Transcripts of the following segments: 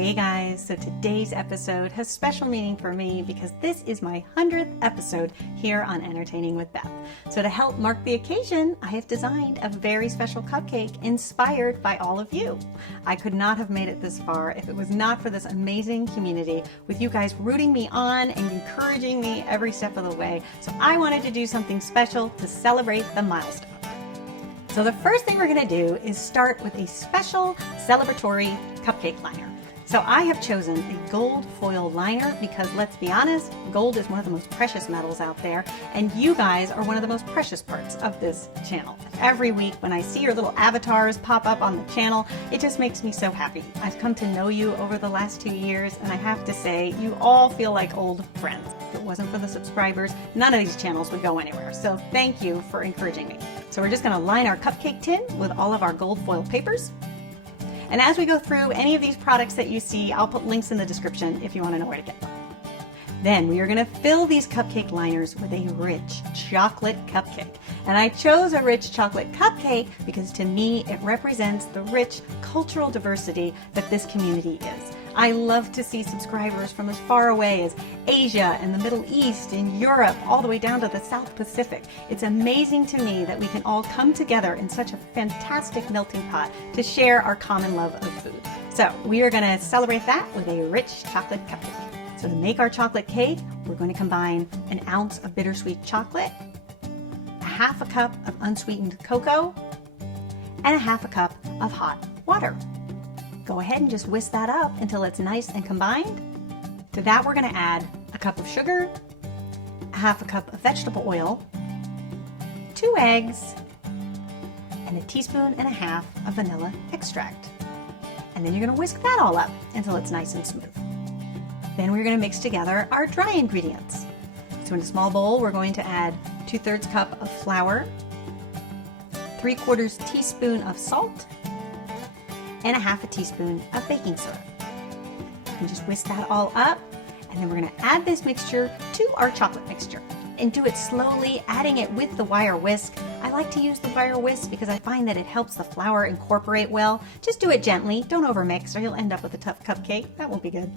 Hey guys, so today's episode has special meaning for me because this is my 100th episode here on Entertaining with Beth. So to help mark the occasion, I have designed a very special cupcake inspired by all of you. I could not have made it this far if it was not for this amazing community with you guys rooting me on and encouraging me every step of the way. So I wanted to do something special to celebrate the milestone. So the first thing we're going to do is start with a special celebratory cupcake liner. So I have chosen a gold foil liner because, let's be honest, gold is one of the most precious metals out there, and you guys are one of the most precious parts of this channel. Every week when I see your little avatars pop up on the channel, it just makes me so happy. I've come to know you over the last 2 years, and I have to say, you all feel like old friends. If it wasn't for the subscribers, none of these channels would go anywhere. So thank you for encouraging me. So we're just going to line our cupcake tin with all of our gold foil papers. And as we go through any of these products that you see, I'll put links in the description if you want to know where to get them. Then we are going to fill these cupcake liners with a rich chocolate cupcake. And I chose a rich chocolate cupcake because to me it represents the rich cultural diversity that this community is. I love to see subscribers from as far away as Asia and the Middle East and Europe, all the way down to the South Pacific. It's amazing to me that we can all come together in such a fantastic melting pot to share our common love of food. So we are going to celebrate that with a rich chocolate cupcake. So to make our chocolate cake, we're going to combine an ounce of bittersweet chocolate, a half a cup of unsweetened cocoa, and a half a cup of hot water. Go ahead and just whisk that up until it's nice and combined. To that, we're going to add a cup of sugar, a half a cup of vegetable oil, 2 eggs, and a teaspoon and a half of vanilla extract. And then you're going to whisk that all up until it's nice and smooth. Then we're going to mix together our dry ingredients. So in a small bowl, we're going to add 2/3 cup of flour, 3/4 teaspoon of salt, and a half a teaspoon of baking soda. And just whisk that all up, and then we're going to add this mixture to our chocolate mixture. And do it slowly, adding it with the wire whisk. I like to use the wire whisk because I find that it helps the flour incorporate well. Just do it gently, don't overmix, or you'll end up with a tough cupcake. That won't be good.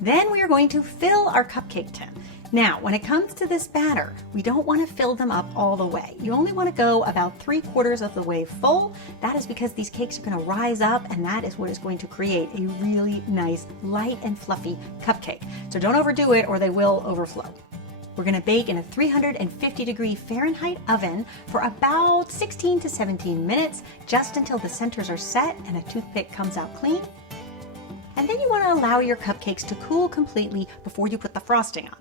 Then we are going to fill our cupcake tin. Now, when it comes to this batter, we don't want to fill them up all the way. You only want to go about 3/4 of the way full. That is because these cakes are going to rise up, and that is what is going to create a really nice, light and fluffy cupcake. So don't overdo it or they will overflow. We're going to bake in a 350-degree Fahrenheit oven for about 16 to 17 minutes, just until the centers are set and a toothpick comes out clean. And then you want to allow your cupcakes to cool completely before you put the frosting on.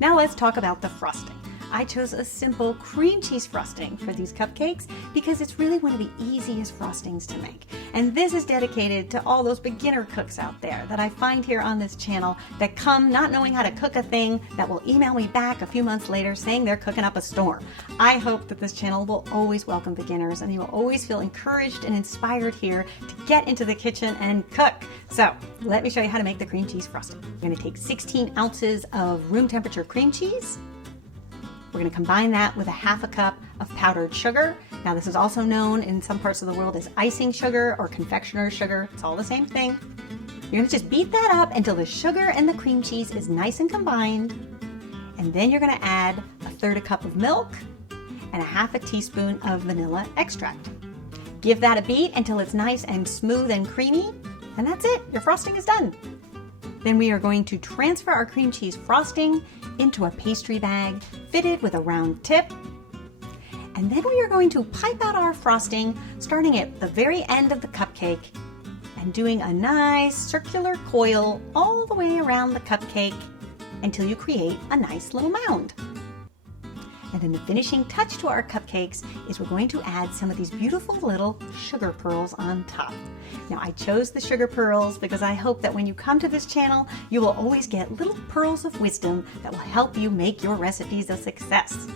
Now let's talk about the frosting. I chose a simple cream cheese frosting for these cupcakes because it's really one of the easiest frostings to make. And this is dedicated to all those beginner cooks out there that I find here on this channel that come not knowing how to cook a thing, that will email me back a few months later saying they're cooking up a storm. I hope that this channel will always welcome beginners and you will always feel encouraged and inspired here to get into the kitchen and cook. So let me show you how to make the cream cheese frosting. We're going to take 16 ounces of room temperature cream cheese. We're going to combine that with a half a cup of powdered sugar. Now this is also known in some parts of the world as icing sugar or confectioner's sugar. It's all the same thing. You're going to just beat that up until the sugar and the cream cheese is nice and combined. And then you're going to add 1/3 cup of milk and a half a teaspoon of vanilla extract. Give that a beat until it's nice and smooth and creamy. And that's it. Your frosting is done. Then we are going to transfer our cream cheese frosting into a pastry bag fitted with a round tip. And then we are going to pipe out our frosting, starting at the very end of the cupcake and doing a nice circular coil all the way around the cupcake until you create a nice little mound. And then the finishing touch to our cupcakes is we're going to add some of these beautiful little sugar pearls on top. Now I chose the sugar pearls because I hope that when you come to this channel, you will always get little pearls of wisdom that will help you make your recipes a success.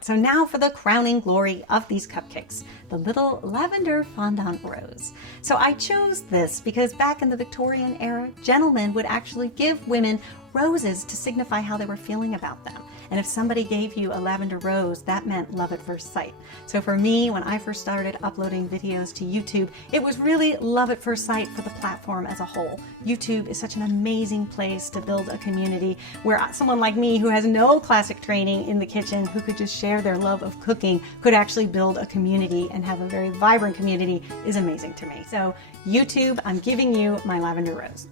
So now for the crowning glory of these cupcakes, the little lavender fondant rose. So I chose this because back in the Victorian era, gentlemen would actually give women roses to signify how they were feeling about them. And if somebody gave you a lavender rose, that meant love at first sight. So for me, when I first started uploading videos to YouTube, it was really love at first sight for the platform as a whole. YouTube is such an amazing place to build a community where someone like me who has no classic training in the kitchen, who could just share their love of cooking, could actually build a community and have a very vibrant community is amazing to me. So YouTube, I'm giving you my lavender rose.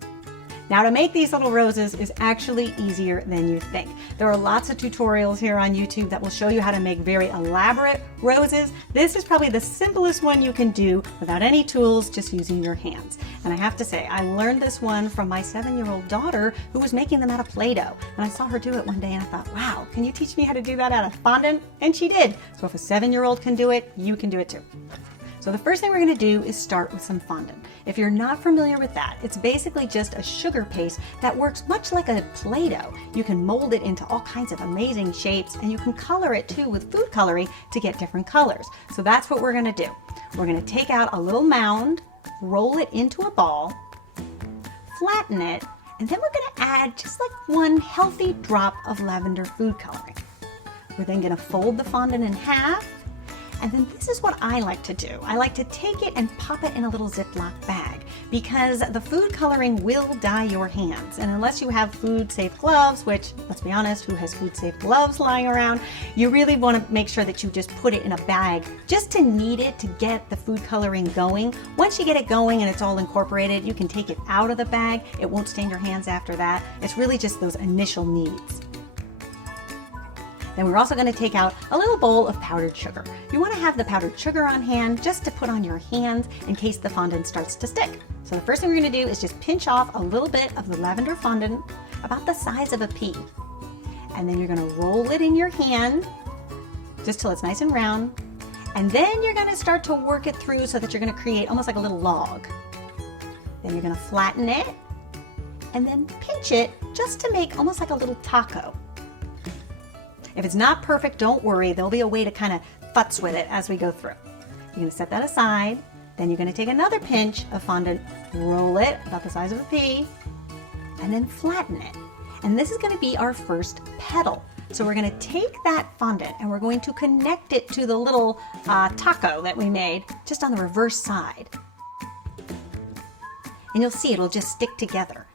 Now, to make these little roses is actually easier than you think. There are lots of tutorials here on YouTube that will show you how to make very elaborate roses. This is probably the simplest one you can do without any tools, just using your hands. And I have to say, I learned this one from my 7-year-old daughter who was making them out of Play-Doh. And I saw her do it one day and I thought, wow, can you teach me how to do that out of fondant? And she did. So if a 7-year-old can do it, you can do it too. So the first thing we're going to do is start with some fondant. If you're not familiar with that, it's basically just a sugar paste that works much like a Play-Doh. You can mold it into all kinds of amazing shapes, and you can color it too with food coloring to get different colors. So that's what we're going to do. We're going to take out a little mound, roll it into a ball, flatten it, and then we're going to add just like one healthy drop of lavender food coloring. We're then going to fold the fondant in half. And then this is what I like to do. I like to take it and pop it in a little Ziploc bag because the food coloring will dye your hands. And unless you have food-safe gloves, which, let's be honest, who has food-safe gloves lying around, you really want to make sure that you just put it in a bag just to knead it to get the food coloring going. Once you get it going and it's all incorporated, you can take it out of the bag. It won't stain your hands after that. It's really just those initial kneads. Then we're also going to take out a little bowl of powdered sugar. You want to have the powdered sugar on hand just to put on your hands in case the fondant starts to stick. So the first thing we're going to do is just pinch off a little bit of the lavender fondant, about the size of a pea. And then you're going to roll it in your hand just till it's nice and round. And then you're going to start to work it through so that you're going to create almost like a little log. Then you're going to flatten it and then pinch it just to make almost like a little taco. If it's not perfect, don't worry. There'll be a way to kind of futz with it as we go through. You're going to set that aside. Then you're going to take another pinch of fondant, roll it about the size of a pea, and then flatten it. And this is going to be our first petal. So we're going to take that fondant and we're going to connect it to the little taco that we made just on the reverse side. And you'll see it'll just stick together.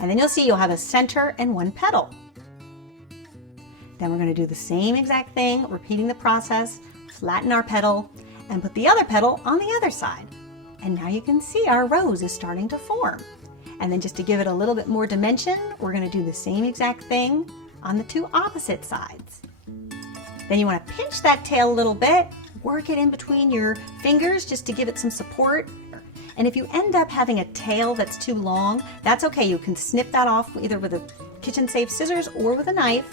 And then you'll see you'll have a center and one petal. Then we're going to do the same exact thing, repeating the process, flatten our petal, and put the other petal on the other side. And now you can see our rose is starting to form. And then just to give it a little bit more dimension, we're going to do the same exact thing on the two opposite sides. Then you want to pinch that tail a little bit, work it in between your fingers just to give it some support. And if you end up having a tail that's too long, that's okay. You can snip that off either with a kitchen-safe scissors or with a knife.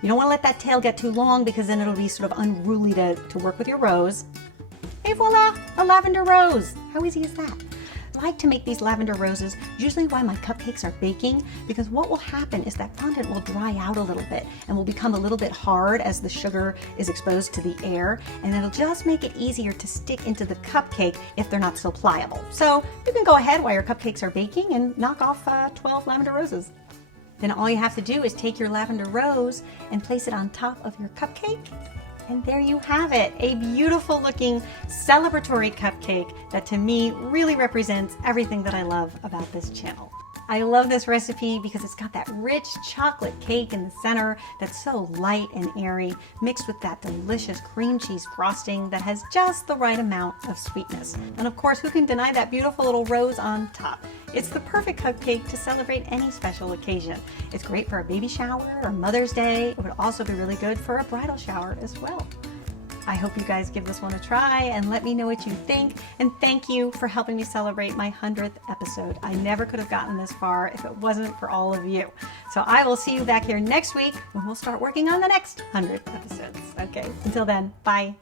You don't want to let that tail get too long because then it'll be sort of unruly to work with your rose. Et voila, a lavender rose. How easy is that? I like to make these lavender roses usually while my cupcakes are baking because what will happen is that fondant will dry out a little bit and will become a little bit hard as the sugar is exposed to the air, and it'll just make it easier to stick into the cupcake if they're not so pliable. So you can go ahead while your cupcakes are baking and knock off 12 lavender roses. Then all you have to do is take your lavender rose and place it on top of your cupcake. And there you have it, a beautiful looking celebratory cupcake that to me really represents everything that I love about this channel. I love this recipe because it's got that rich chocolate cake in the center that's so light and airy, mixed with that delicious cream cheese frosting that has just the right amount of sweetness. And of course, who can deny that beautiful little rose on top? It's the perfect cupcake to celebrate any special occasion. It's great for a baby shower or Mother's Day. It would also be really good for a bridal shower as well. I hope you guys give this one a try and let me know what you think. And thank you for helping me celebrate my 100th episode. I never could have gotten this far if it wasn't for all of you. So I will see you back here next week when we'll start working on the next 100 episodes. Okay, until then, bye.